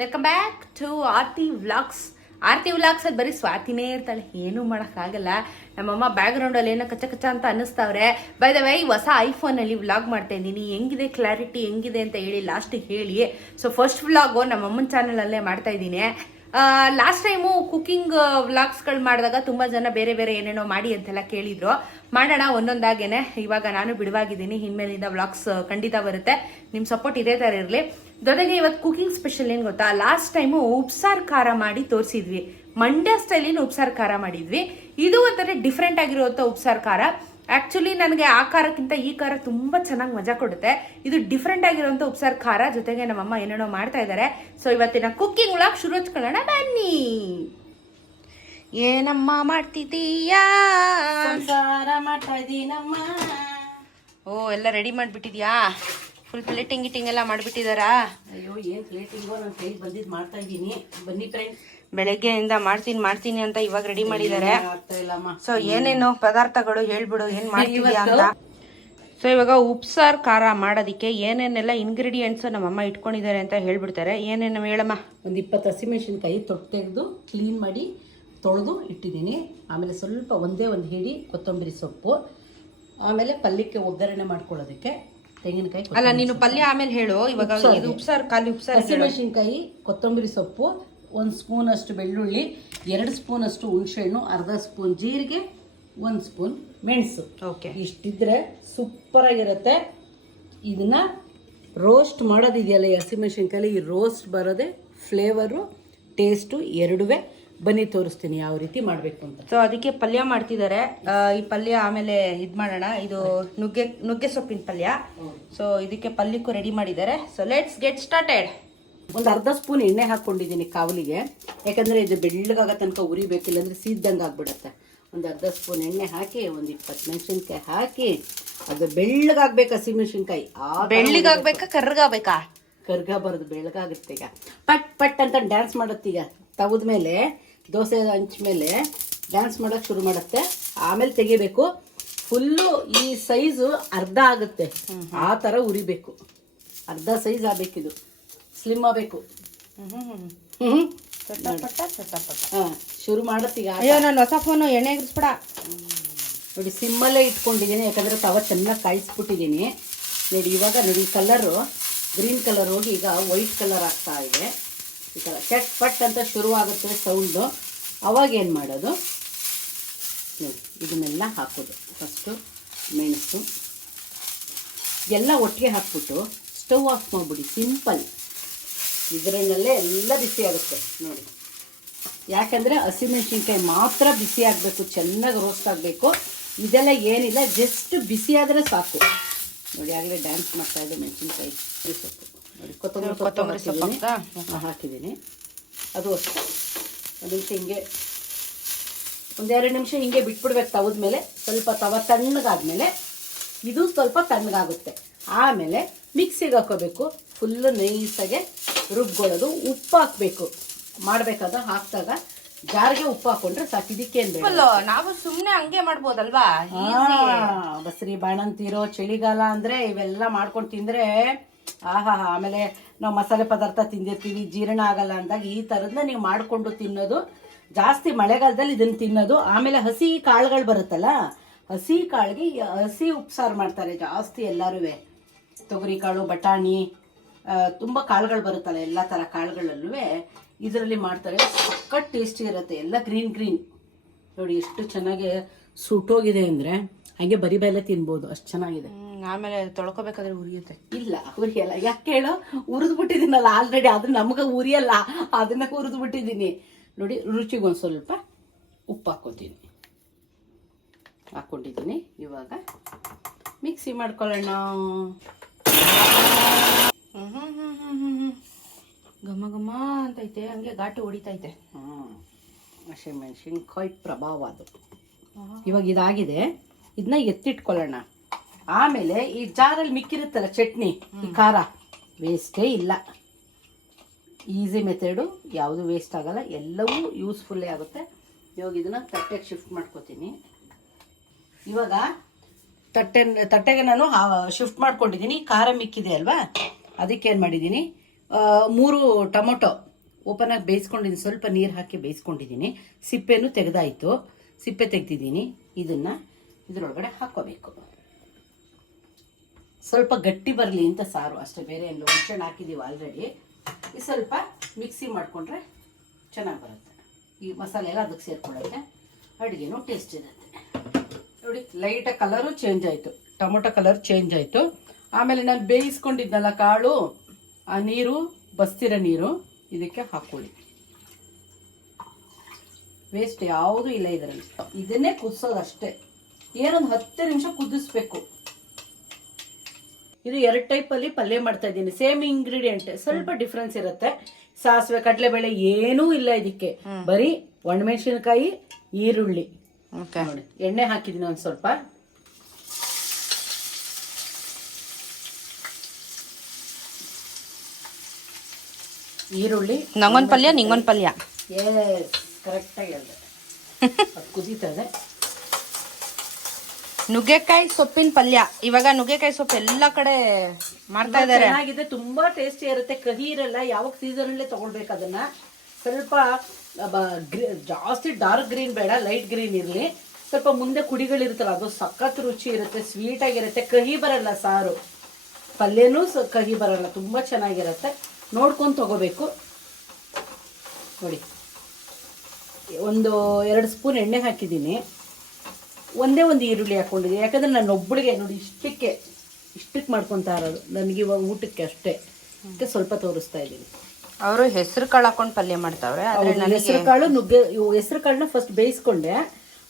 Welcome back to Aarti vlogs Aarti vlogs ಅಲ್ಲಿ ಬರೀ ಸ್ವಾತಿನೇ ಇರ್ತಾಳೆ. ಏನೂ ಮಾಡೋಕ್ಕಾಗಲ್ಲ. ನಮ್ಮಮ್ಮ ಬ್ಯಾಕ್ಗ್ರೌಂಡಲ್ಲಿ ಏನೋ ಕಚ್ಚ ಕಚ್ಚ ಅಂತ ಅನ್ನಿಸ್ತಾವ್ರೆ. ಬೈ ದ ವೈ ಹೊಸ ಐಫೋನಲ್ಲಿ ವ್ಲಾಗ್ ಮಾಡ್ತಾ ಇದ್ದೀನಿ. ಹೆಂಗಿದೆ ಕ್ಲಾರಿಟಿ ಹೆಂಗಿದೆ ಅಂತ ಹೇಳಿ ಲಾಸ್ಟಿಗೆ ಹೇಳಿ. ಸೊ ಫಸ್ಟ್ ವ್ಲಾಗು ನಮ್ಮಮ್ಮನ ಚಾನಲಲ್ಲೇ ಮಾಡ್ತಾ ಇದ್ದೀನಿ. ಲಾಸ್ಟ್ ಟೈಮು ಕುಕ್ಕಿಂಗ್ ವ್ಲಾಗ್ಸ್ಗಳು ಮಾಡಿದಾಗ ತುಂಬ ಜನ ಬೇರೆ ಬೇರೆ ಏನೇನೋ ಮಾಡಿ ಅಂತೆಲ್ಲ ಕೇಳಿದ್ರು. ಮಾಡೋಣ ಒಂದೊಂದಾಗೇನೆ. ಇವಾಗ ನಾನು ಬಿಡುವಾಗಿದ್ದೀನಿ. ಇನ್ಮೇಲಿಂದ ವ್ಲಾಗ್ಸ್ ಖಂಡಿತ ಬರುತ್ತೆ. ನಿಮ್ಮ ಸಪೋರ್ಟ್ ಇದೇ ಥರ ಇರಲಿ. ಜೊತೆಗೆ ಇವತ್ತು ಕುಕಿಂಗ್ ಸ್ಪೆಷಲ್ ಏನು ಗೊತ್ತಾ? ಲಾಸ್ಟ್ ಟೈಮು ಉಪ್ಸಾರು ಖಾರ ಮಾಡಿ ತೋರಿಸಿದ್ವಿ. ಮಂಡ್ಯ ಸ್ಟೈಲಿನ ಉಪ್ಸಾರು ಖಾರ ಮಾಡಿದ್ವಿ. ಇದು ಒಂಥರ ಡಿಫ್ರೆಂಟ್ ಆಗಿರುವಂಥ ಉಪ್ಸಾರು ಖಾರ. ಆ್ಯಕ್ಚುಲಿ ನನಗೆ ಆ ಖಾರಕ್ಕಿಂತ ಈ ಖಾರ ತುಂಬ ಚೆನ್ನಾಗಿ ಮಜಾ ಕೊಡುತ್ತೆ. ಇದು ಡಿಫ್ರೆಂಟ್ ಆಗಿರುವಂಥ ಉಪ್ಸಾರು ಖಾರ ಜೊತೆಗೆ ನಮ್ಮಮ್ಮ ಏನೇನೋ ಮಾಡ್ತಾ ಇದ್ದಾರೆ ಸೊ ಇವತ್ತಿನ ಕುಕ್ಕಿಂಗ್ ಒಳಗೆ ಶುರು ಹಚ್ಕೊಳ್ಳೋಣ ಬನ್ನಿ. ಏನಮ್ಮ ಮಾಡ್ತಿದ್ದೀಯಾ? ಮಾಡ್ತಾ ಓ ಎಲ್ಲ ರೆಡಿ ಮಾಡಿಬಿಟ್ಟಿದ್ಯಾ? ಫುಲ್ ಪ್ಲೇಟಿಂಗ್ ಗಿಟಿಂಗ್ ಎಲ್ಲ ಮಾಡಿಬಿಟ್ಟಿದ್ದಾರಾ ಅಯ್ಯೋ ಏನ್ ಪ್ಲೇಟಿಂಗೋ ನನ್ನ ಕೈಗೆ ಬಂದಿದ್ ಮಾಡ್ತಾ ಇದೀನಿ ಬನ್ನಿ ಫ್ರೆಂಡ್ ಬೆಳಗ್ಗೆಯಿಂದ ಮಾಡ್ತೀನಿ ಮಾಡ್ತೀನಿ ಅಂತ ಇವಾಗ ರೆಡಿ ಮಾಡಿದ್ದಾರೆ ಸೊ ಏನೇನು ಪದಾರ್ಥಗಳು ಹೇಳ್ಬಿಡು ಏನ್ ಮಾಡ್ತೀವಿ ಅಂತ. ಸೊ ಇವಾಗ ಉಪ್ಸಾರ್ ಖಾರ ಮಾಡೋದಕ್ಕೆ ಏನೇನೆಲ್ಲ ಇಂಗ್ರೀಡಿಯೆಂಟ್ಸ್ ನಮ್ಮಮ್ಮ ಇಟ್ಕೊಂಡಿದ್ದಾರೆ ಅಂತ ಹೇಳ್ಬಿಡ್ತಾರೆ. ಏನೇನು ಹೇಳಮ್ಮ ಒಂದು ಇಪ್ಪತ್ತು ಹಸಿಮೆಣಸಿನ್ಕಾಯಿ ತೊಟ್ಟು ತೆಗೆದು ಕ್ಲೀನ್ ಮಾಡಿ ತೊಳೆದು ಇಟ್ಟಿದ್ದೀನಿ. ಆಮೇಲೆ ಸ್ವಲ್ಪ ಒಂದೇ ಒಂದು ಹಿಡಿ ಕೊತ್ತಂಬರಿ ಸೊಪ್ಪು ಆಮೇಲೆ ಪಲ್ಯಕ್ಕೆ ಒಗ್ಗರಣೆ ಮಾಡ್ಕೊಳ್ಳೋದಕ್ಕೆ. ತೆಂಗಿನಕಾಯಿ ಅಲ್ಲ ನೀನು ಪಲ್ಯ ಆಮೇಲೆ ಹೇಳು. ಇವಾಗ ಇದು ಉಪ್ಸಾರು ಖಾಲಿ ಉಪ್ಸಾರು ಹಸಿಮೆಣಸಿನ್ಕಾಯಿ ಕೊತ್ತಂಬರಿ ಸೊಪ್ಪು ಒಂದು ಸ್ಪೂನ್ ಅಷ್ಟು ಬೆಳ್ಳುಳ್ಳಿ ಎರಡು ಸ್ಪೂನ್ ಅಷ್ಟು ಹುಣಸೆಹಣ್ಣು ಅರ್ಧ ಸ್ಪೂನ್ ಜೀರಿಗೆ ಒಂದು ಸ್ಪೂನ್ ಮೆಣಸು. ಓಕೆ. ಇಷ್ಟಿದ್ರೆ ಸೂಪರ್ ಆಗಿರುತ್ತೆ ಇದನ್ನ ರೋಸ್ಟ್ ಮಾಡೋದಿದೆಯಲ್ಲ ಈ ಹಸಿಮೆಣಸಿನ್ಕಾಯಿ ಈ ರೋಸ್ಟ್ ಬರೋದೇ ಫ್ಲೇವರು ಟೇಸ್ಟು ಎರಡುವೆ. ಬನ್ನಿ ತೋರಿಸ್ತೀನಿ ಯಾವ ರೀತಿ ಮಾಡಬೇಕು ಅಂತ. ಸೊ ಅದಕ್ಕೆ ಪಲ್ಯ ಮಾಡ್ತಿದ್ದಾರೆ. ಈ ಪಲ್ಯ ಆಮೇಲೆ ಇದ್ ಮಾಡೋಣ. ಇದು ನುಗ್ಗೆ ನುಗ್ಗೆ ಸೊಪ್ಪಿನ ಪಲ್ಯ. ಸೊ ಇದಕ್ಕೆ ಪಲ್ಯಕ್ಕೂ ರೆಡಿ ಮಾಡಿದ್ದಾರೆ. ಸೊ ಲೆಟ್ಸ್ ಗೆಟ್ ಸ್ಟಾರ್ಟೆಡ್ ಒಂದು ಅರ್ಧ ಸ್ಪೂನ್ ಎಣ್ಣೆ ಹಾಕ್ಕೊಂಡಿದ್ದೀನಿ ಕಾವಲಿಗೆ. ಯಾಕಂದರೆ ಇದು ಬೆಳ್ಳಗಾಗೋ ತನಕ ಉರಿಬೇಕಿಲ್ಲ ಅಂದರೆ ಸೀದ್ದಂಗೆ ಆಗ್ಬಿಡುತ್ತೆ. ಒಂದು ಅರ್ಧ ಸ್ಪೂನ್ ಎಣ್ಣೆ ಹಾಕಿ ಒಂದು ಇಪ್ಪತ್ತು ಮೆಣಸಿನ್ಕಾಯಿ ಹಾಕಿ ಅದು ಬೆಳ್ಳಗಾಗ್ಬೇಕು ಹಸಿಮೆಣಸಿನ್ಕಾಯಿ ಆ ಬೆಳ್ಳಿಗಾಗ್ಬೇಕಾ ಕರ್ಗಾಗ್ಬೇಕಾ ಕರ್ಗ ಬರೋದು ಬೆಳಗಾಗುತ್ತೆ ಈಗ. ಪಟ್ ಪಟ್ ಅಂತ ಡ್ಯಾನ್ಸ್ ಮಾಡುತ್ತೆ ಈಗ ತವದ ಮೇಲೆ. ದೋಸೆ ಹಂಚ ಮೇಲೆ ಡ್ಯಾನ್ಸ್ ಮಾಡೋಕೆ ಶುರು ಮಾಡುತ್ತೆ. ಆಮೇಲೆ ತೆಗಿಬೇಕು. ಫುಲ್ಲು ಈ ಸೈಜು ಅರ್ಧ ಆಗುತ್ತೆ. ಆ ಥರ ಉರಿಬೇಕು. ಅರ್ಧ ಸೈಜ್ ಆಗಬೇಕಿದು. ಸ್ಲಿಮ್ ಆಗಬೇಕು. ಹ್ಞೂ ಹಾಂ ಶುರು ಮಾಡುತ್ತೆ ಈಗ ಅಯ್ಯೋ ನಾನು ಹೊಸ ಫೋನು ಎಣ್ಣೆ ಬಿಡ ನೋಡಿ ಸಿಮ್ಮಲ್ಲೇ ಇಟ್ಕೊಂಡಿದ್ದೀನಿ. ಯಾಕಂದರೆ ತವ ಚೆನ್ನಾಗಿ ಕಾಯಿಸ್ಬಿಟ್ಟಿದ್ದೀನಿ. ನೋಡಿ ಇವಾಗ ನೋಡಿ ಕಲರು ಗ್ರೀನ್ ಕಲರ್ ಹೋಗಿ ಈಗ ವೈಟ್ ಕಲರ್ ಆಗ್ತಾ ಇದೆ. ಥರ ಚಟ್ ಪಟ್ ಅಂತ ಶುರು ಆಗುತ್ತೆ ಸೌಂಡು ಅವಾಗ ಏನು ಮಾಡೋದು? ನೋಡಿ, ಇದನ್ನೆಲ್ಲ ಹಾಕೋದು. ಫಸ್ಟು ಮೆಣಸು. ಎಲ್ಲ ಒಟ್ಟಿಗೆ ಹಾಕ್ಬಿಟ್ಟು ಸ್ಟವ್ ಆಫ್ ಮಾಡಿಬಿಡಿ, ಸಿಂಪಲ್. ಇದರಲ್ಲೇ ಎಲ್ಲ ಬಿಸಿ ಆಗುತ್ತೆ. ನೋಡಿ. ಯಾಕಂದರೆ ಹಸಿಮೆಣ್ಸಿನ್ಕಾಯಿ ಮಾತ್ರ ಬಿಸಿ ಆಗಬೇಕು, ಚೆನ್ನಾಗಿ ರೋಸ್ಟ್ ಆಗಬೇಕು. ಇದೆಲ್ಲ ಏನಿಲ್ಲ ಜಸ್ಟ್ ಬಿಸಿ ಆದರೆ ಸಾಕು. ನೋಡಿ, ಆಗಲೇ ಡ್ಯಾನ್ಸ್ ಮಾಡ್ತಾಯಿದ್ದೆ ಮೆಣಸಿನ್ಕಾಯಿ. ಸೊಪ್ಪು ಕೊತ್ತಂಬರಿ ಸೊಪ್ಪು ಕೊತ್ತಂಬರಿ ಸೊಪ್ಪು ಹಾಕಿದ್ದೀನಿ. ಹಾಕಿದ್ದೀನಿ. ಅದು ಅಷ್ಟೇ. ಒಂದು ನಿಮಿಷ ಹಿಂಗೆ ಒಂದೆರಡು ನಿಮಿಷ ಹಿಂಗೆ ಬಿಟ್ಬಿಡ್ಬೇಕು ತವದ ಮೇಲೆ ಸ್ವಲ್ಪ ತವ ತಣ್ಣಗಾದ್ಮೇಲೆ ಇದು ಸ್ವಲ್ಪ ತಣ್ಣಗಾಗುತ್ತೆ. ಆಮೇಲೆ ಮಿಕ್ಸಿಗೆ ಹಾಕೋಬೇಕು. ಫುಲ್ಲು ನೈಸಾಗೆ ರುಬ್ಕೊಳ್ಳೋದು. ಉಪ್ಪು ಹಾಕಬೇಕು. ಮಾಡಬೇಕಾದ ಹಾಕಿದಾಗ ಜಾರಿಗೆ ಉಪ್ಪು ಹಾಕೊಂಡ್ರೆ ಸಾಕು. ಇದಕ್ಕೇನು ಬೇಡ. ಅಲ್ಲ ನಾವು ಸುಮ್ನೆ ಹಂಗೆ ಮಾಡ್ಬೋದಲ್ವಾ? ಬಸ್ರಿ ಬಾಣಂತಿರೋ ಚಳಿಗಾಲ ಅಂದ್ರೆ ಇವೆಲ್ಲ ಮಾಡ್ಕೊಂಡು ತಿಂದ್ರೆ ಆಹಾ, ಆಮೇಲೆ ನಾವು ಮಸಾಲೆ ಪದಾರ್ಥ ತಿಂದಿರ್ತೀವಿ, ಜೀರ್ಣ ಆಗಲ್ಲ ಅಂದಾಗ ಈ ಥರದನ್ನ ನೀವು ಮಾಡಿಕೊಂಡು ತಿನ್ನೋದು, ಜಾಸ್ತಿ ಮಳೆಗಾಲದಲ್ಲಿ ಇದನ್ನು ತಿನ್ನೋದು, ಆಮೇಲೆ ಹಸಿ ಕಾಳುಗಳು ಬರುತ್ತಲ್ಲ, ಹಸಿ ಕಾಳಿಗೆ ಹಸಿ ಉಪ್ಸಾರು ಮಾಡ್ತಾರೆ ಜಾಸ್ತಿ ಎಲ್ಲರೂ ತೊಗರಿ ಕಾಳು, ಬಟಾಣಿ ತುಂಬ ಕಾಳುಗಳು ಬರುತ್ತಲ್ಲ ಎಲ್ಲ ಥರ ಕಾಳುಗಳಲ್ಲೂ ಇದರಲ್ಲಿ ಮಾಡ್ತಾರೆ, ಸಖತ್ ಟೇಸ್ಟಿ ಇರುತ್ತೆ, ಎಲ್ಲ ಗ್ರೀನ್ ಗ್ರೀನ್ ನೋಡಿ ಎಷ್ಟು ಚೆನ್ನಾಗಿ ಸುಟ್ಟೋಗಿದೆ ಅಂದರೆ, ಹಾಗೆ ಬರಿ ತಿನ್ಬೋದು, ಅಷ್ಟು ಚೆನ್ನಾಗಿದೆ. ಆಮೇಲೆ ತೊಳ್ಕೊಬೇಕಾದ್ರೆ ಉರಿಯುತ್ತೆ. ಇಲ್ಲ ಉರಿಯಲ್ಲ. ಯಾಕೆ ಹೇಳೋ ಉರಿದು ಬಿಟ್ಟಿದ್ದೀನಲ್ಲ ಆಲ್ರೆಡಿ ಅದು ನಮ್ಗೆ ಉರಿಯಲ್ಲ. ಅದನ್ನ ಬಿಟ್ಟಿದ್ದೀನಿ ನೋಡಿ ರುಚಿಗೊಂದು ಸ್ವಲ್ಪ ಉಪ್ಪು ಹಾಕ್ಕೊತೀನಿ. ಹಾಕ್ಕೊಂಡಿದ್ದೀನಿ. ಇವಾಗ ಮಿಕ್ಸಿ ಮಾಡ್ಕೊಳ್ಳೋಣ. ಹ್ಮ್, ಹ್ಮ್, ಹ್ಮ್, ಹ್ಮ್, ಹ್ಮ್, ಹ್ಮ್. ಘಮ ಘಮ ಅಂತೈತೆ ಹಂಗೆ ಘಾಟು ಹೊಡಿತೈತೆ. ಹ್ಞೂ ಹಸಿಮೆಣಸಿನ್ಕಾಯಿ ಪ್ರಭಾವ ಅದು. ಇವಾಗ ಇದಾಗಿದೆ. ಇದನ್ನ ಎತ್ತಿಟ್ಕೊಳ್ಳೋಣ. ಆಮೇಲೆ ಈ ಜಾರಲ್ಲಿ ಮಿಕ್ಕಿರುತ್ತಲ್ಲ ಚಟ್ನಿ ಈ ಖಾರ ವೇಸ್ಟೇ ಇಲ್ಲ. ಈಸಿ ಮೆಥಡು ಯಾವುದು ವೇಸ್ಟ್ ಆಗಲ್ಲ ಎಲ್ಲವೂ ಯೂಸ್ಫುಲ್ಲೇ ಆಗುತ್ತೆ. ಇವಾಗ ಇದನ್ನ ತಟ್ಟೆಗೆ ಶಿಫ್ಟ್ ಮಾಡ್ಕೋತೀನಿ. ಇವಾಗ ತಟ್ಟೆ ತಟ್ಟೆಗೆ ನಾನು ಶಿಫ್ಟ್ ಮಾಡ್ಕೊಂಡಿದ್ದೀನಿ. ಖಾರ ಮಿಕ್ಕಿದೆ ಅಲ್ವಾ? ಅದಕ್ಕೆ ಏನು ಮಾಡಿದ್ದೀನಿ? ಮೂರು ಟೊಮೊಟೊ ಓಪನ್ ಆಗಿ ಬೇಯಿಸ್ಕೊಂಡಿದ್ದೀನಿ. ಸ್ವಲ್ಪ ನೀರು ಹಾಕಿ ಬೇಯಿಸ್ಕೊಂಡಿದ್ದೀನಿ. ಸಿಪ್ಪೆನೂ ತೆಗೆದಾಯಿತು. ಸಿಪ್ಪೆ ತೆಗೆದಿದ್ದೀನಿ. ಇದನ್ನು ಇದರೊಳಗಡೆ ಹಾಕ್ಕೋಬೇಕು. ಸ್ವಲ್ಪ ಗಟ್ಟಿ ಬರಲಿ ಅಂತ ಸಾರು. ಅಷ್ಟೇ, ಬೇರೆ ಏನು ಹುಣ್ಸೆಣ್ಣು ಹಾಕಿದ್ದೀವಿ ಆಲ್ರೆಡಿ ಈ ಸ್ವಲ್ಪ ಮಿಕ್ಸಿ ಮಾಡಿಕೊಂಡ್ರೆ ಚೆನ್ನಾಗಿ ಬರುತ್ತೆ. ಈ ಮಸಾಲೆ ಎಲ್ಲ ಅದಕ್ಕೆ ಸೇರ್ಕೊಳ್ಳುತ್ತೆ ಅಡುಗೆನೂ ಟೇಸ್ಟ್ ಇರುತ್ತೆ. ನೋಡಿ ಲೈಟಾಗಿ ಕಲರು ಚೇಂಜ್ ಆಯಿತು. ಟೊಮೊಟೊ ಕಲರ್ ಚೇಂಜ್ ಆಯಿತು. ಆಮೇಲೆ ನಾನು ಬೇಯಿಸ್ಕೊಂಡಿದ್ನಲ್ಲ ಕಾಳು, ಆ ನೀರು, ಬಸ್ತಿರೋ ನೀರು, ಇದಕ್ಕೆ ಹಾಕ್ಕೊಳ್ಳಿ ವೇಸ್ಟ್ ಯಾವುದೂ ಇಲ್ಲ ಇದರಲ್ಲಿ. ಇದನ್ನೇ ಕುದಿಸೋದು ಅಷ್ಟೇ ಏನೊಂದು ಹತ್ತು ನಿಮಿಷ ಕುದಿಸ್ಬೇಕು. ಇದು ಎರಡು ಟೈಪಲ್ಲಿ ಪಲ್ಯ ಮಾಡ್ತಾ ಇದ್ದೀನಿ. ಸೇಮ್ ಇಂಗ್ರೀಡಿಯೆಂಟ್ ಸ್ವಲ್ಪ ಡಿಫ್ರೆನ್ಸ್ ಇರುತ್ತೆ. ಸಾಸಿವೆ ಕಡಲೆಬೇಳೆ ಏನೂ ಇಲ್ಲ ಇದಕ್ಕೆ. ಬರೀ ಒಣಮೆಣಸಿನಕಾಯಿ ಈರುಳ್ಳಿ. ನೋಡಿ ಎಣ್ಣೆ ಹಾಕಿದ್ದೀನಿ ಒಂದು ಸ್ವಲ್ಪ. ಈರುಳ್ಳಿ ನಂಗೊಂದು ಪಲ್ಯ ನಿಂಗೊಂದು ಪಲ್ಯ. ಕರೆಕ್ಟಾಗಿ ಹೇಳಿದೆ. ಅದು ಕುದೀತದೆ ನುಗ್ಗೆಕಾಯಿ ಸೊಪ್ಪಿನ ಪಲ್ಯ. ಇವಾಗ ನುಗ್ಗೆಕಾಯಿ ಸೊಪ್ಪು ಎಲ್ಲ ಕಡೆ ಮಾಡ್ತಾ ಇದ್ದಾರೆ. ಚೆನ್ನಾಗಿದೆ, ತುಂಬಾ ಟೇಸ್ಟಿ ಇರುತ್ತೆ. ಕಹಿ ಇರಲ್ಲ, ಯಾವಾಗ ಸೀಸನ್ ಅಲ್ಲೇ ತಗೊಳ್ಬೇಕು ಅದನ್ನ. ಸ್ವಲ್ಪ ಜಾಸ್ತಿ ಡಾರ್ಕ್ ಗ್ರೀನ್ ಬೇಡ ಲೈಟ್ ಗ್ರೀನ್ ಇರಲಿ. ಸ್ವಲ್ಪ ಮುಂದೆ ಕುಡಿಗಳಿರುತ್ತಲ್ಲ, ಅದು ಸಖತ್ ರುಚಿ ಇರುತ್ತೆ ಸ್ವೀಟ್ ಆಗಿರುತ್ತೆ. ಕಹಿ ಬರಲ್ಲ ಸಾರು. ಪಲ್ಯನೂ ಕಹಿ ಬರಲ್ಲ, ತುಂಬಾ ಚೆನ್ನಾಗಿರುತ್ತೆ. ನೋಡ್ಕೊಂಡು ತಗೋಬೇಕು. ನೋಡಿ. ಒಂದು ಎರಡು ಸ್ಪೂನ್ ಎಣ್ಣೆ ಹಾಕಿದ್ದೀನಿ. ಒಂದೇ ಒಂದು ಈರುಳ್ಳಿ ಹಾಕ್ಕೊಂಡಿದ್ದೀನಿ ಯಾಕಂದ್ರೆ ನಾನು ಒಬ್ಬಳಿಗೆ ನೋಡಿ ಇಷ್ಟಕ್ಕೆ ಇಷ್ಟಕ್ಕೆ ಮಾಡ್ಕೊತಾ ಇರೋದು. ನನಗೆ ಇವಾಗ ಊಟಕ್ಕೆ ಅಷ್ಟೇ. ಅದಕ್ಕೆ ಸ್ವಲ್ಪ ತೋರಿಸ್ತಾ ಇದ್ದೀನಿ. ಅವರು ಹೆಸರು ಕಾಳು ಹಾಕೊಂಡು ಪಲ್ಯ ಮಾಡ್ತಾವ್ರೆ ಹೆಸರು ಕಾಳು ನುಗ್ಗೆ ಹೆಸರು ಕಾಳನ್ನ ಫಸ್ಟ್ ಬೇಯಿಸ್ಕೊಂಡೆ.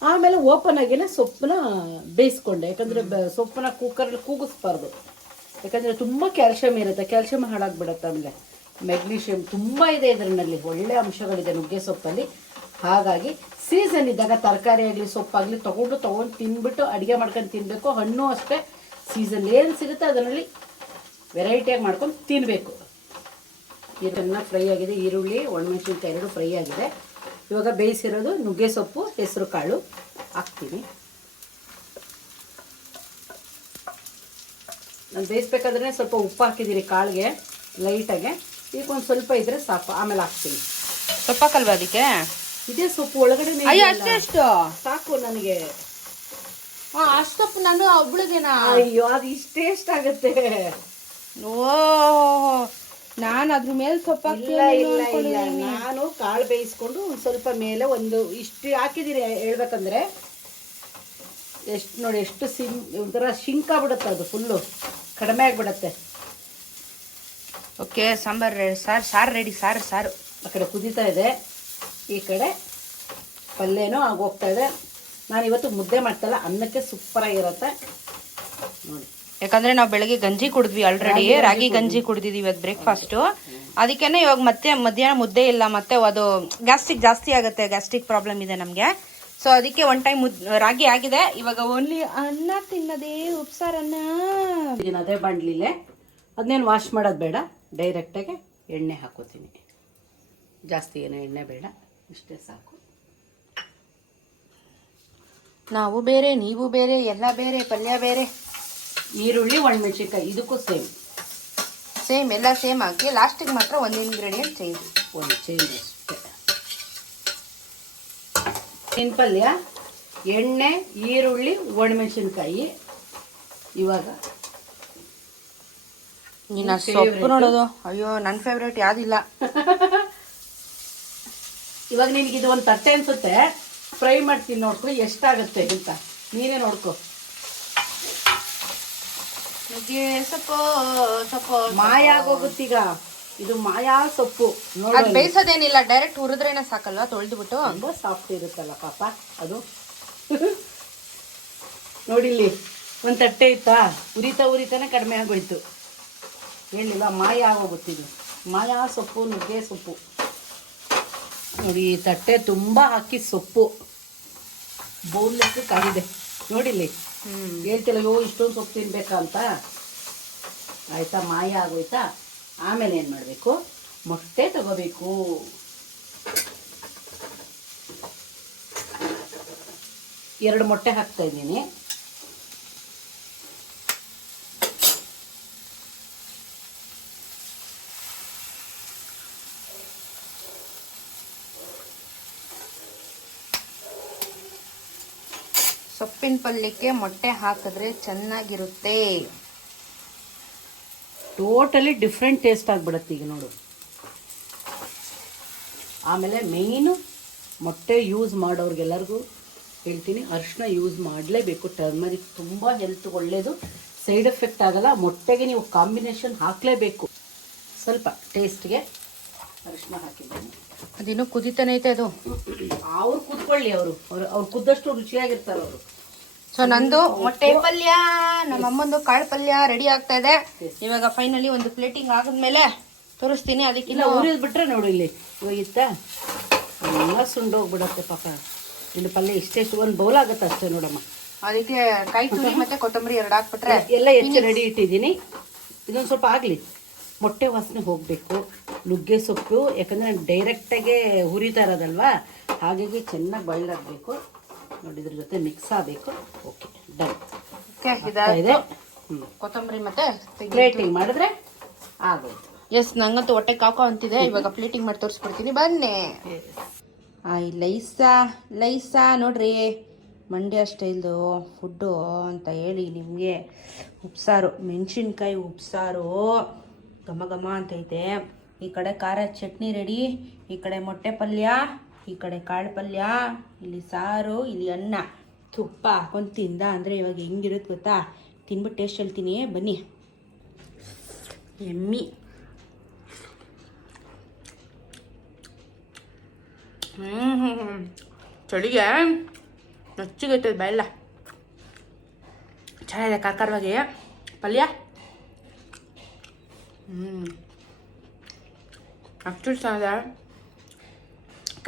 ಆಮೇಲೆ ಓಪನ್ ಆಗೇನೆ ಸೊಪ್ಪನ್ನ ಬೇಯಿಸ್ಕೊಂಡೆ. ಯಾಕಂದ್ರೆ ಸೊಪ್ಪನ್ನ ಕುಕ್ಕರಲ್ಲಿ ಕೂಗಿಸ್ಬಾರ್ದು. ಯಾಕಂದ್ರೆ ತುಂಬಾ ಕ್ಯಾಲ್ಸಿಯಂ ಇರುತ್ತೆ. ಕ್ಯಾಲ್ಸಿಯಂ ಹಾಳಾಗ್ಬಿಡುತ್ತೆ ಆಮೇಲೆ. ಮೆಗ್ನೀಷಿಯಂ ತುಂಬಾ ಇದೆ ಇದರಲ್ಲಿ. ಒಳ್ಳೆ ಅಂಶಗಳಿದೆ ನುಗ್ಗೆ ಸೊಪ್ಪಲ್ಲಿ. ಹಾಗಾಗಿ ಸೀಸನ್ ಇದ್ದಾಗ ತರಕಾರಿ ಆಗಲಿ ಸೊಪ್ಪಾಗಲಿ ತೊಗೊಂಡು ತಗೊಂಡು ತಿನ್ಬಿಟ್ಟು ಅಡುಗೆ ಮಾಡ್ಕೊಂಡು ತಿನ್ನಬೇಕು ಹಣ್ಣು ಅಷ್ಟೇ. ಸೀಸನ್ ಏನು ಸಿಗುತ್ತೆ ಅದರಲ್ಲಿ ವೆರೈಟಿಯಾಗಿ ಮಾಡ್ಕೊಂಡು ತಿನ್ನಬೇಕು ಇದನ್ನು ಫ್ರೈ ಆಗಿದೆ. ಈರುಳ್ಳಿ, ಒಣಮೆಣಸಿನ್ಕಾಯಿ ಎರಡು ಫ್ರೈ ಆಗಿದೆ. ಇವಾಗ ಬೇಯಿಸಿರೋದು ನುಗ್ಗೆ ಸೊಪ್ಪು, ಹೆಸರು ಕಾಳು. ಹಾಕ್ತೀನಿ. ನಾನು ಬೇಯಿಸ್ಬೇಕಾದ್ರೆ ಸ್ವಲ್ಪ ಉಪ್ಪು ಹಾಕಿದ್ದೀನಿ ಕಾಳಿಗೆ ಲೈಟಾಗೆ ಈಗ ಒಂದು ಸ್ವಲ್ಪ ಇದ್ರೆ ಸಾಕು. ಆಮೇಲೆ ಹಾಕ್ತೀನಿ. ಸೊಪ್ಪಾಕಲ್ವ ಅದಕ್ಕೆ? ಇದೇ ಸೊಪ್ಪು ಒಳಗಡೆ ಅಯ್ಯೋ ಅಷ್ಟೇ ಅಷ್ಟು ಸಾಕು ನನಗೆ. ಹಾ ಅಷ್ಟು ಸೊಪ್ಪು ನಾನು ಒಬ್ಳಿಗೆನಾ? ಅಯ್ಯೋ ಅದು ಇಷ್ಟೇ ಆಗುತ್ತೆ. ಓ ನಾನು ಅದ್ರ ಮೇಲೆ ಸೊಪ್ಪು ಇಲ್ಲ ಇಲ್ಲ ಇಲ್ಲ. ನಾನು ಕಾಳು ಬೇಯಿಸ್ಕೊಂಡು ಒಂದು ಸ್ವಲ್ಪ ಮೇಲೆ ಒಂದು ಇಷ್ಟು ಹಾಕಿದ್ದೀನಿ ಹೇಳ್ಬೇಕಂದ್ರೆ. ಎಷ್ಟು ನೋಡಿ ಎಷ್ಟು ಸಿಂ ಒಂಥರ ಶಿಂಕ ಆಗ್ಬಿಡುತ್ತೆ ಅದು ಫುಲ್ಲು ಕಡಿಮೆ ಆಗಿಬಿಡತ್ತೆ. ಓಕೆ ಸಾಂಬಾರು ಸಾರು ಸಾರು ರೆಡಿ ಸಾರು ಸಾರು. ಆ ಕಡೆ ಕುದೀತಾ ಇದೆ. ಈ ಕಡೆ ಪಲ್ಯನೂ ಆಗೋಗ್ತಾ ಇದೆ. ನಾನು ಇವತ್ತು ಮುದ್ದೆ ಮಾಡ್ತಲ್ಲ ಅನ್ನಕ್ಕೆ ಸೂಪರಾಗಿರುತ್ತೆ ನೋಡಿ. ಯಾಕಂದ್ರೆ ನಾವು ಬೆಳಗ್ಗೆ ಗಂಜಿ ಕುಡಿದ್ವಿ ಆಲ್ರೆಡಿ ರಾಗಿ ಗಂಜಿ ಕುಡಿದಿದ್ವಿ ಇವತ್ತು ಬ್ರೇಕ್ಫಾಸ್ಟು ಅದಕ್ಕೇನೆ ಇವಾಗ ಮತ್ತೆ ಮಧ್ಯಾಹ್ನ ಮುದ್ದೆ ಇಲ್ಲ ಮತ್ತೆ ಅದು ಗ್ಯಾಸ್ಟಿಕ್ ಜಾಸ್ತಿ ಆಗುತ್ತೆ ಗ್ಯಾಸ್ಟಿಕ್ ಪ್ರಾಬ್ಲಮ್ ಇದೆ ನಮಗೆ. ಸೊ ಅದಕ್ಕೆ ಒನ್ ಟೈಮ್ ಮುದ್ ರಾಗಿ ಆಗಿದೆ. ಇವಾಗ ಓನ್ಲಿ ಅನ್ನ ತಿನ್ನದೇ ಉಪ್ಸಾರನ್ನ ಅದೇ ಬಾಂಡ್ಲಿಲೆ ಅದನ್ನೇನು ವಾಶ್ ಮಾಡೋದು ಬೇಡ. ಡೈರೆಕ್ಟಾಗಿ ಎಣ್ಣೆ ಹಾಕೋತೀನಿ. ಜಾಸ್ತಿ ಏನೋ ಎಣ್ಣೆ ಬೇಡ. ಇಷ್ಟೇ ಸಾಕು. ನಾವು ಬೇರೆ ನೀವು ಬೇರೆ ಎಲ್ಲ ಬೇರೆ ಪಲ್ಯ ಬೇರೆ. ಈರುಳ್ಳಿ ಒಣಮೆಣಸಿನ್ಕಾಯಿ ಇದಕ್ಕೂ ಸೇಮ್. ಸೇಮ್ ಎಲ್ಲ ಸೇಮ್ ಹಾಕಿ ಲಾಸ್ಟಿಗೆ ಮಾತ್ರ ಒಂದು ಇಂಗ್ರೀಡಿಯೆಂಟ್ ಚೇಂಜ್ ಒಂದು ಚೇಂಜ್ ಅಷ್ಟೇ. ಪಲ್ಯ ಎಣ್ಣೆ ಈರುಳ್ಳಿ ಒಣಮೆಣಸಿನ್ಕಾಯಿ. ಇವಾಗ ನೀನು ಸೊಪ್ಪು ನೋಡೋದು. ಅಯ್ಯೋ ನನ್ನ ಫೇವ್ರೇಟ್ ಯಾವ್ದಿಲ್ಲ. ಇವಾಗ ನಿನಗೆ ಇದು ಒಂದು ತಟ್ಟೆ ಅನ್ಸುತ್ತೆ. ಫ್ರೈ ಮಾಡ್ತೀನಿ ನೋಡ್ಕೊ ಎಷ್ಟಾಗುತ್ತೆ ಅಂತ. ನೀನೇ ನೋಡ್ಕೊ. ನುಗ್ಗೆ ಸೊಪ್ಪು ಸೊಪ್ಪು ಮಾಯ ಆಗೋಗುತ್ತೀಗ ಇದು ಮಾಯಾ ಸೊಪ್ಪು. ಅದು ನೋಡಿ ಬೇಯಿಸೋದೇನಿಲ್ಲ ಡೈರೆಕ್ಟ್ ಹುರಿದ್ರೇನೆ ತೊಳೆದು ಬಿಟ್ಟು ತುಂಬ ಸಾಫ್ಟ್ ಇರುತ್ತಲ್ಲ ಪಾಪ ಅದು. ನೋಡಿಲ್ಲಿ ಒಂದು ತಟ್ಟೆ ಇತ್ತಾ? ಉರಿತ ಉರಿತಾನೆ ಕಡಿಮೆ ಆಗೋಯ್ತು. ಹೇಳಿಲ್ಲ ಮಾಯ ಆಗೋಗುತ್ತಿದು ಮಾಯಾ ಸೊಪ್ಪು ನುಗ್ಗೆ ಸೊಪ್ಪು. ನೋಡಿ ಈ ತಟ್ಟೆ ತುಂಬ ಹಾಕಿ ಸೊಪ್ಪು. ಬೌಲ್ಲೆಕ್ಕೆ ಕಾಗಿದೆ. ನೋಡಿಲ್ಲಿ? ಹೇಳ್ತಿಲ್ಲ ಯೋ ಇಷ್ಟೊಂದು ಸೊಪ್ಪು ತಿನ್ಬೇಕಾ ಅಂತ? ಆಯ್ತಾ ಮಾಯ ಆಗೋಯ್ತಾ? ಆಮೇಲೆ ಏನು ಮಾಡಬೇಕು? ಮೊಟ್ಟೆ ತಗೋಬೇಕು. ಎರಡು ಮೊಟ್ಟೆ ಹಾಕ್ತಾ ಇದ್ದೀನಿ. ಸೊಪ್ಪಿನ ಪಲ್ಯಕ್ಕೆ ಮೊಟ್ಟೆ ಹಾಕಿದ್ರೆ ಚೆನ್ನಾಗಿರುತ್ತೆ. ಟೋಟಲಿ ಡಿಫ್ರೆಂಟ್ ಟೇಸ್ಟ್ ಆಗಿಬಿಡುತ್ತೆ ಈಗ ನೋಡು. ಆಮೇಲೆ ಮೇಯ್ನು ಮೊಟ್ಟೆ ಯೂಸ್ ಮಾಡೋರ್ಗೆಲ್ಲರಿಗೂ ಹೇಳ್ತೀನಿ ಅರಿಶಿನ ಯೂಸ್ ಮಾಡಲೇಬೇಕು. ಟರ್ಮರಿಕ್ ತುಂಬ ಹೆಲ್ತ್ ಒಳ್ಳೆಯದು ಸೈಡ್ ಎಫೆಕ್ಟ್ ಆಗಲ್ಲ ಮೊಟ್ಟೆಗೆ ನೀವು ಕಾಂಬಿನೇಷನ್ ಹಾಕಲೇಬೇಕು. ಸ್ವಲ್ಪ ಟೇಸ್ಟ್ಗೆ ಅರಿಶಿನ ಹಾಕಿದ್ದೀನಿ. ಅದಿನ್ನೂ ಕುದಿತಾನೆ ಐತೆ ಅದು. ಅವ್ರು ಕುದ್ಕೊಳ್ಳಿ ಅವರು. ಅವ್ರು ಅವ್ರು ಕುದ್ದಷ್ಟು ರುಚಿಯಾಗಿರ್ತಾರೆ ಅವರು ಸೊ ನಂದು ಮೊಟ್ಟೆ ಪಲ್ಯ ನಮ್ಮ ಅಮ್ಮಂದು ಕಾಳು ಪಲ್ಯ ರೆಡಿ ಆಗ್ತಾ ಇದೆ. ಇವಾಗ ಫೈನಲಿ ಒಂದು ಪ್ಲೇಟಿಂಗ್ ಆಗಿದ್ಮೇಲೆ ತೋರಿಸ್ತೀನಿ. ಅದಕ್ಕಿಂತ ಉರಿದ್ ಬಿಟ್ರೆ ನೋಡು ಇಲ್ಲಿ. ಹೋಗಿತ್ತ ಎಲ್ಲ ಸುಂಡೋಗ್ಬಿಡತ್ತೆ ಪಾಪ. ಇಲ್ಲಿ ಪಲ್ಯ ಇಷ್ಟೆಷ್ಟು ಒಂದು ಬೌಲ್ ಆಗುತ್ತೆ ಅಷ್ಟೇ ನೋಡಮ್ಮ. ಅದಕ್ಕೆ ಕಾಯಿ ತುರಿ ಮತ್ತೆ ಕೊತ್ತಂಬರಿ ಎರಡು ಹಾಕ್ಬಿಟ್ರೆ ಎಲ್ಲ ಹೆಚ್ಚು ರೆಡಿ ಇಟ್ಟಿದ್ದೀನಿ. ಇದೊಂದು ಸ್ವಲ್ಪ ಆಗಲಿ. ಮೊಟ್ಟೆ ವಾಸನೆ ಹೋಗಬೇಕು. ನುಗ್ಗೆ ಸೊಪ್ಪು ಯಾಕಂದರೆ ಡೈರೆಕ್ಟಾಗೆ ಹುರಿತಾ ಇರೋದಲ್ವಾ? ಹಾಗಾಗಿ ಚೆನ್ನಾಗಿ ಬಳ್ಳಾಗಬೇಕು ನೋಡಿ ಇದ್ರ ಜೊತೆ ಮಿಕ್ಸ್ ಆಗಬೇಕು. ಓಕೆ ಡನ್ ಓಕೆ ಇದೆ. ಕೊತ್ತಂಬರಿ ಮತ್ತೆ ಪ್ಲೇಟಿಂಗ್ ಮಾಡಿದ್ರೆ ಆಗೋಯ್ತು. ಎಸ್ ನಂಗಂತೂ ಹೊಟ್ಟೆ ಕಾಕೋ ಅಂತಿದೆ. ಇವಾಗ ಪ್ಲೇಟಿಂಗ್ ಮಾಡಿ ತೋರಿಸ್ಬಿಡ್ತೀನಿ. ಬನ್ನಿ. ಆಯ್ ಲೈಸಾ ಲೈಸಾ ನೋಡ್ರಿ. ಮಂಡ್ಯ ಸ್ಟೈಲ್ದು ಫುಡ್ಡು ಅಂತ ಹೇಳಿ ನಿಮಗೆ ಉಪ್ಸಾರು ಮೆಣಸಿನ್ಕಾಯಿ ಉಪ್ಸಾರು ಘಮ ಘಮ ಅಂತೈತೆ. ಈ ಕಡೆ ಖಾರ ಚಟ್ನಿ ರೆಡಿ ಈ ಕಡೆ ಮೊಟ್ಟೆ ಪಲ್ಯ. ಈ ಕಡೆ ಕಾಳು ಪಲ್ಯ ಇಲ್ಲಿ ಸಾರು, ಇಲ್ಲಿ ಅನ್ನ. ತುಪ್ಪ ಹಾಕೊಂಡು ತಿಂದ ಅಂದರೆ ಇವಾಗ ಹೆಂಗಿರುತ್ತೆ ಗೊತ್ತಾ? ತಿನ್ಬಿಟ್ಟು ಟೇಸ್ಟ್ ಹೇಳ್ತೀನಿ ಬನ್ನಿ. ಎಮ್ಮಿ. ಹ್ಞೂ ಚಳಿಗೆ ನೊಚ್ಚಿಗೈತದ ಬೆಲ್ಲ ಚೆನ್ನಾಗಿದೆ ಕಾಕಾರವಾಗಿ ಪಲ್ಯ? ಹ್ಞೂ ಅಷ್ಟು ಚೆನ್ನಾಗಿದೆ.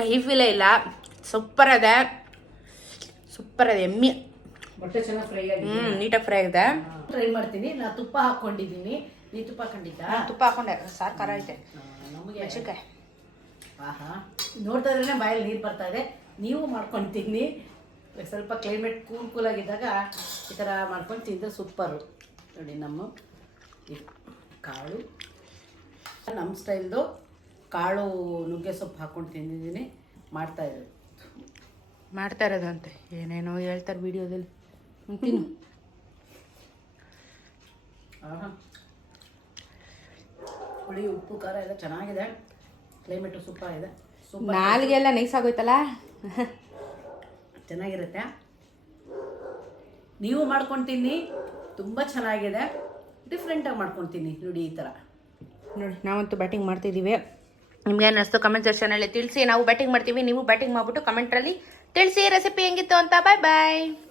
ಕಹಿ ಫೀಲೇ ಇಲ್ಲ. ಸೂಪರ್ ಇದೆ. ಸೂಪರ್ ಇದೆ. ಎಮ್ಮಿ. ಮೊಟ್ಟೆ ಚೆನ್ನಾಗಿ ಫ್ರೈ ಆಗಿದೆ. ಹ್ಞೂ ನೀಟಾಗಿ ಫ್ರೈ ಆಗಿದೆ. ಟ್ರೈ ಮಾಡ್ತೀನಿ. ನಾ ತುಪ್ಪ ಹಾಕೊಂಡಿದ್ದೀನಿ ನೀ ತುಪ್ಪ ಹಾಕೊಂಡಿದ್ದ? ತುಪ್ಪ ಹಾಕೊಂಡೆ. ಸಾರು ಖಾರ ಐತೆ. ನಮಗೆ. ಮೆಣಸಿನ್ಕಾಯಿ. ಆಹಾ. ನೋಡ್ತಾ ಇದ್ರೆ ಬಾಯಲ್ಲಿ ನೀರು ಬರ್ತಾ ಇದೆ. ನೀವು ಮಾಡ್ಕೊಂಡು ತಿನ್ನಿ ಸ್ವಲ್ಪ ಕ್ಲೈಮೇಟ್ ಕೂಲ್ ಕೂಲ್ ಆಗಿದ್ದಾಗ ಈ ಥರ ಮಾಡ್ಕೊಂಡು ತಿಂದರೆ ಸೂಪರು ನೋಡಿ ನಮ್ಮ ಕಾಳು. ನಮ್ಮ ಸ್ಟೈಲ್ದು ಕಾಳು ನುಗ್ಗೆ ಸೊಪ್ಪು ಹಾಕ್ಕೊಂಡು ತಿಂದಿದ್ದೀನಿ. ಮಾಡ್ತಾ ಇರೋದು. ಮಾಡ್ತಾ ಇರೋದಂತೆ. ಏನೇನೋ ಹೇಳ್ತಾರೆ ವಿಡಿಯೋದಲ್ಲಿ. ತಿನ್ನು. ಹುಳಿ ಉಪ್ಪು ಖಾರ ಎಲ್ಲ ಚೆನ್ನಾಗಿದೆ. ಕ್ಲೈಮೇಟು ಸೂಪರ್ ಇದೆ ಸೂಪರ್ ನಾಲ್ಗೆ ಎಲ್ಲ ನೈಸ್ ಆಗೋಯ್ತಲ್ಲ ಚೆನ್ನಾಗಿರುತ್ತೆ. ನೀವು ಮಾಡ್ಕೊಂಡು ತಿನ್ನಿ. ತುಂಬ ಚೆನ್ನಾಗಿದೆ. ಡಿಫ್ರೆಂಟಾಗಿ ಮಾಡ್ಕೊಂಡು ತಿನ್ನಿ. ನೋಡಿ ಈ ಥರ ನೋಡಿ ನಾವಂತೂ ಬ್ಯಾಟಿಂಗ್ ಮಾಡ್ತಿದ್ದೀವಿ. ನಿಮ್ಗೆ ಅನ್ನಿಸ್ತು ಕಮೆಂಟ್ ಸೆಕ್ಷನಲ್ಲಿ ತಿಳಿಸಿ. ನಾವು ಬ್ಯಾಟಿಂಗ್ ಮಾಡ್ತೀವಿ, ನೀವು ಬ್ಯಾಟಿಂಗ್ ಮಾಡ್ಬಿಟ್ಟು ಕಮೆಂಟ್ರಲ್ಲಿ ತಿಳಿಸಿ. ರೆಸಿಪಿ ಹೆಂಗಿತ್ತು ಅಂತ. ಬಾಯ್ ಬಾಯ್